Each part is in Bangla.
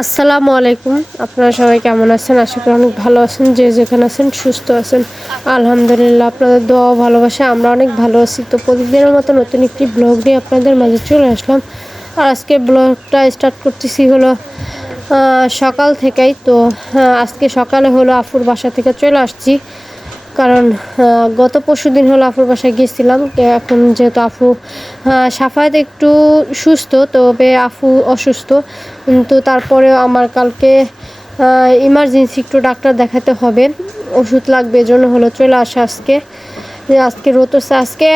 আসসালামু আলাইকুম। আপনারা সবাই কেমন আছেন? আশা করি অনেক ভালো আছেন। যে যেখানে আছেন সুস্থ আছেন। আলহামদুলিল্লাহ, আপনাদের দোয়া ও ভালোবাসায় আমরা অনেক ভালো আছি। তো প্রতিদিনের মতো নতুন একটি ব্লগ নিয়ে আপনাদের মাঝে চলে আসলাম। আর আজকে ব্লগটা স্টার্ট করতেছি হলো সকাল থেকেই। তো আজকে সকালে হলো আফুর বাসা থেকে চলে আসছি, কারণ গত পরশুদিন হলো আফুর বাসায় গিয়েছিলাম। এখন যেহেতু আফু সাফায়াত একটু সুস্থ, তবে আফু অসুস্থ, কিন্তু তারপরেও আমার কালকে ইমার্জেন্সি একটু ডাক্তার দেখাতে হবে, ওষুধ লাগবে, এজন্য হলো চলে আসা আজকে। আজকে রোদ হচ্ছে, আজকে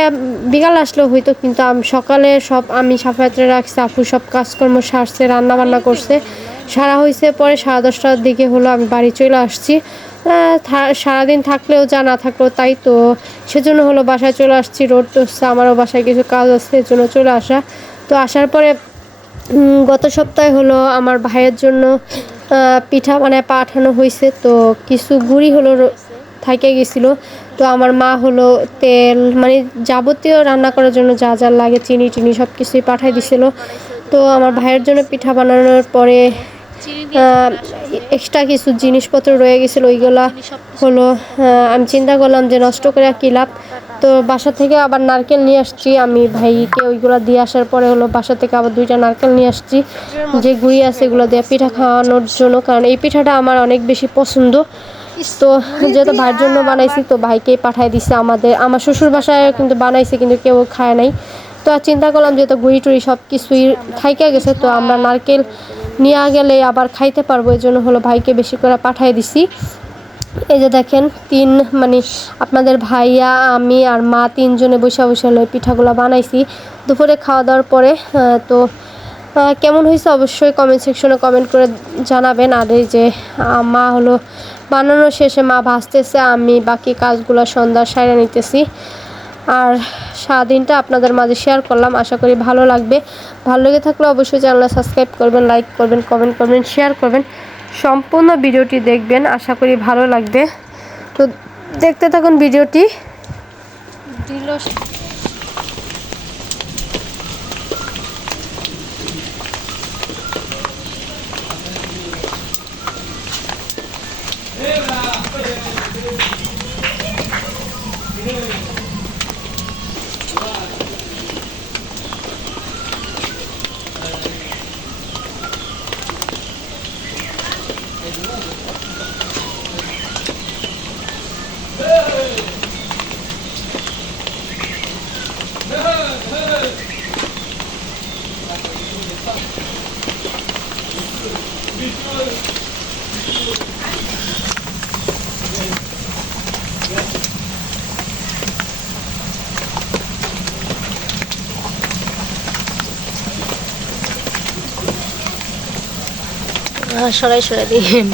বিকাল আসলেও হইতো, কিন্তু সকালে সব আমি সাফায়াতরে রাখছি, আফু সব কাজকর্ম সারছে, রান্না বান্না করছে, সারা হয়েছে। পরে 10:30টার দিকে হলো আমি বাড়ি চলে আসছি। সারাদিন থাকলেও যা, না থাকলেও তাই, তো সেজন্য হলো বাসায় চলে আসছি। রোদ হচ্ছে, আমারও বাসায় কিছু কাজ আছে, এর জন্য চলে আসা। তো আসার পরে গত সপ্তাহে হলো আমার ভাইয়ের জন্য পিঠা মানে পাঠানো হয়েছে, তো কিছু গুঁড়ি হলো থাকে গেছিলো। তো আমার মা হলো তেল মানে যাবতীয় রান্না করার জন্য যা যা লাগে, চিনি টিনি সব কিছুই পাঠাই দিছিল। তো আমার ভাইয়ের জন্য পিঠা বানানোর পরে এক্সট্রা কিছু জিনিসপত্র রয়ে গেছিলো, ওইগুলা হলো আমি চিন্তা করলাম যে নষ্ট করে কী লাভ। তো বাসা থেকে আবার নারকেল নিয়ে আসছি, আমি ভাইকে ওইগুলো দিয়ে আসার পরে হলো বাসা থেকে আবার 2টা নারকেল নিয়ে আসছি, যে গুঁড়ি আছে এগুলো দিয়ে পিঠা খাওয়ানোর জন্য, কারণ এই পিঠাটা আমার অনেক বেশি পছন্দ। তো যেহেতু ভাইয়ের জন্য বানাইছি, তো ভাইকেই পাঠাই দিছে। আমার শ্বশুর বাসায় কিন্তু বানাইছে, কিন্তু কেউ খায় নাই। তো আর চিন্তা করলাম যেহেতু গুঁড়ি টুড়ি সব কিছুই থাইকা গেছে, তো আমরা নারকেল নিয়ে গেলে আবার খাইতে পারবো, এই জন্য হলো ভাইকে বেশি করে পাঠাই দিছি। এই যে দেখেন, মানে আপনাদের ভাইয়া, আমি আর মা 3জনে বসে বসে হলো পিঠাগুলো বানাইছি দুপুরে খাওয়া দাওয়ার পরে। তো কেমন হয়েছে অবশ্যই কমেন্ট সেকশনে কমেন্ট করে জানাবেন। আর এই যে মা হলো বানানো শেষে মা ভাজতেছে, আমি বাকি কাজগুলো সন্ধ্যার সাইরা নিতেছি। আর সারাদিনটা আপনাদের মাঝে শেয়ার করলাম, আশা করি ভালো লাগবে। ভালো লেগে থাকলে অবশ্যই চ্যানেলটা সাবস্ক্রাইব করবেন, লাইক করবেন, কমেন্ট করবেন, শেয়ার করবেন। সম্পূর্ণ ভিডিওটি দেখবেন, আশা করি ভালো লাগবে। তো দেখতে থাকুন ভিডিওটি। সরাই সরাই দিন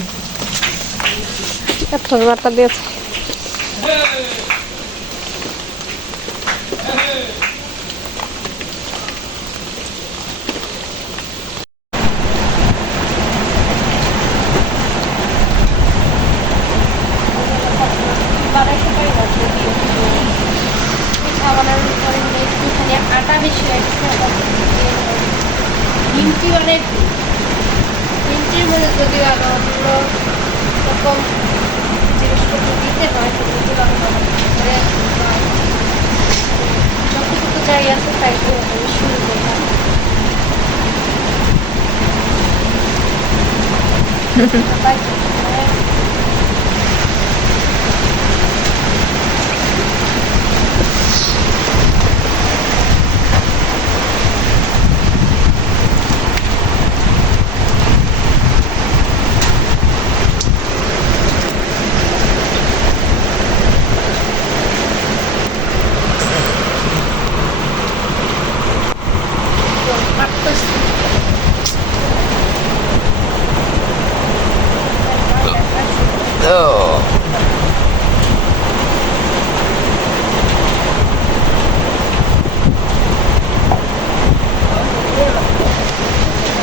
বার্তা দিয়েছে। আটা বেশি লাগছে, নিমকি অনেক, নিমকির মধ্যে যদি আরো অন্য রকম জিনিসপত্র দিতে হয়, সেগুলো যতটুকু চাই আছে তাই শুরু করলাম।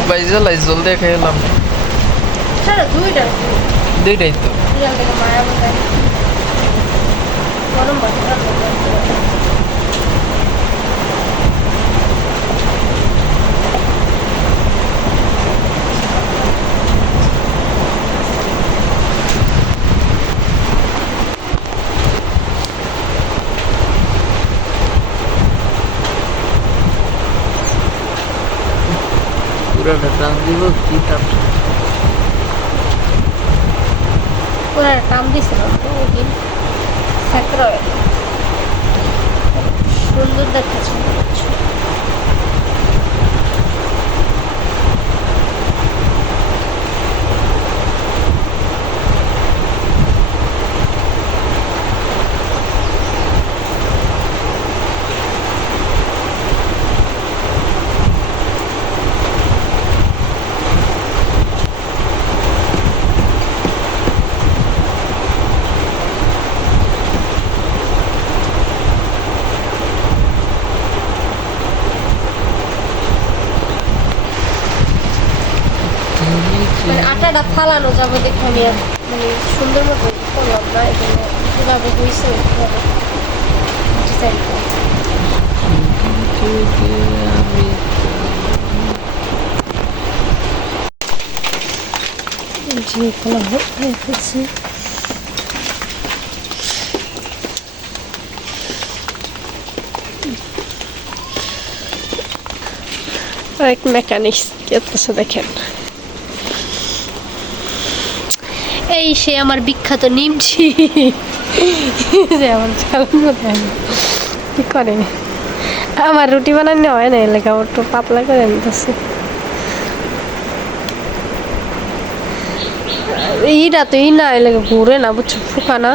বাইজা লাইজল দিয়ে খেলাম, দুইটাই তো। মানে টান দিব কি টান পুরা টান দিছিলাম তো ওই দিন স্যাকরা সুন্দর দেখাচ্ছে মনে হচ্ছে। মানে আটাটা ফালানো যাবে দেখে আমি আর মানে সুন্দর মতো করলাম না, এজন্য কীভাবে হয়েছে ওইভাবে ডিজাইন করে। আমি জি খোলা হয়ে গেছে। এক মেকানিক্স করতেছে দেখেন। এই সে আমার বিখ্যাত নিমচি যেমন চালানো দেয় কি করে আমার রুটি বানানো হয় না, এলাকা একটু পাতলা করে নিতেছে। ইটা তো ই না এলাকা ঘুরে না বুঝছো, ফুকা না।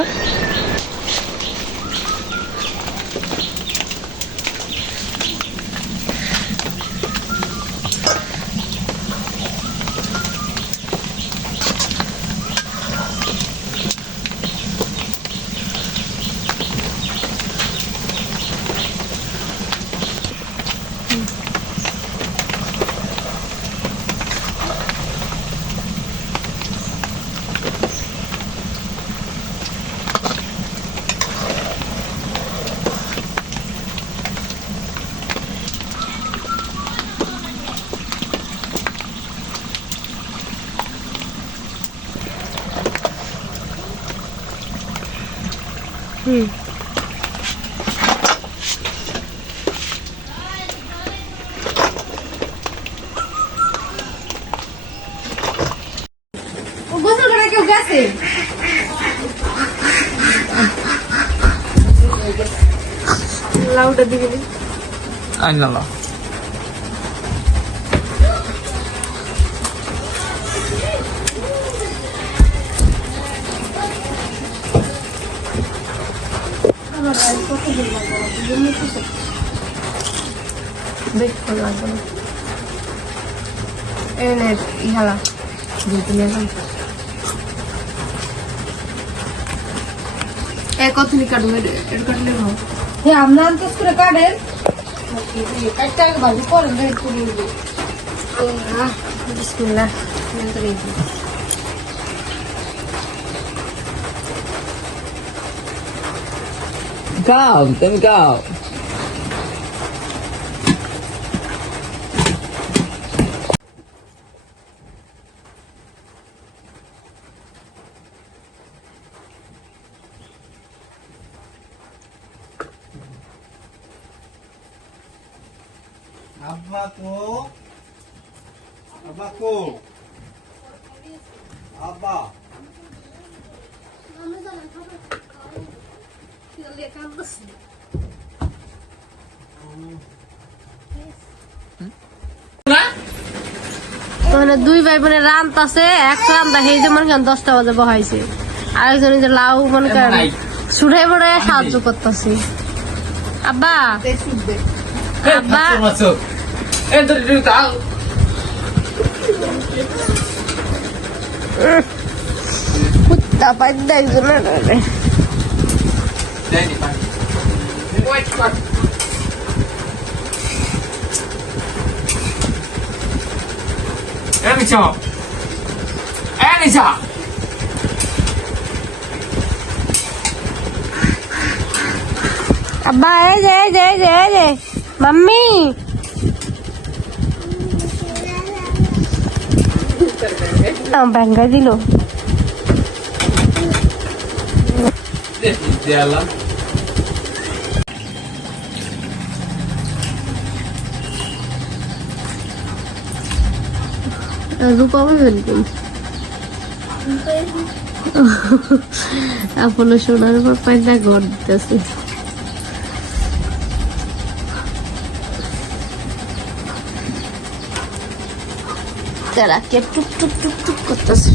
গোসল করে কেউ গেছে? লাউটা দিবি না? আইনা না দেখো লাগবে না। এনে ইহালা দিতে নিলাম। কতনি কাটবো এটা কাটলে ভালো। হ্যাঁ আমরা আনতেস করে কাটেন কাটতে আগে ভালো পরে বের করে দিবি। বিসমিল্লাহ। গাও তুমি গাও আব্বা তো আব্বা কো আব্বা মানে দুই ভাই বোনের রান্ত আছে, এক রান্তা সেই যে মনে করেন 10টা বাজে বহাইছে, আরেকজন এই যে লাউ মনে করেন ছুড়ে বড়ে সাহায্য করতেছি। আব্বা আব্বা কুত্তা পাইতে একজন আব্বা এই যে এই যে এই যে এই যে মাম্মি ব্যাঙ্গা দিল। রূপা বলবেন কোন আপনার সোনার উপর পায়না ঘর দিতেছে তারা কে টুক টুক টুক টুক করতেছে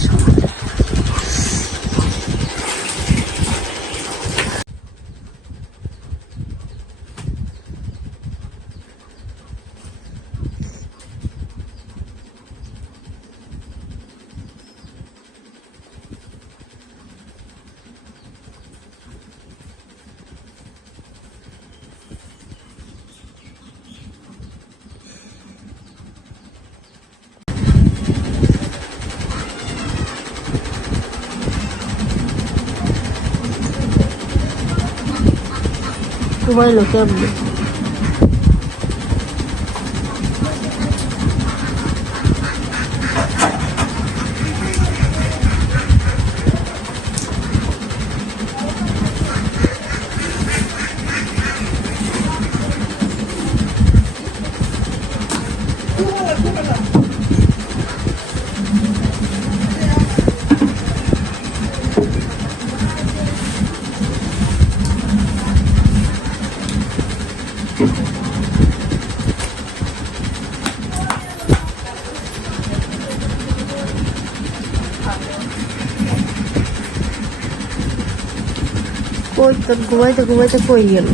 ঘুমাইলো কেমনি কই তোর ঘুমাইতে ঘুমাইতে কই গেল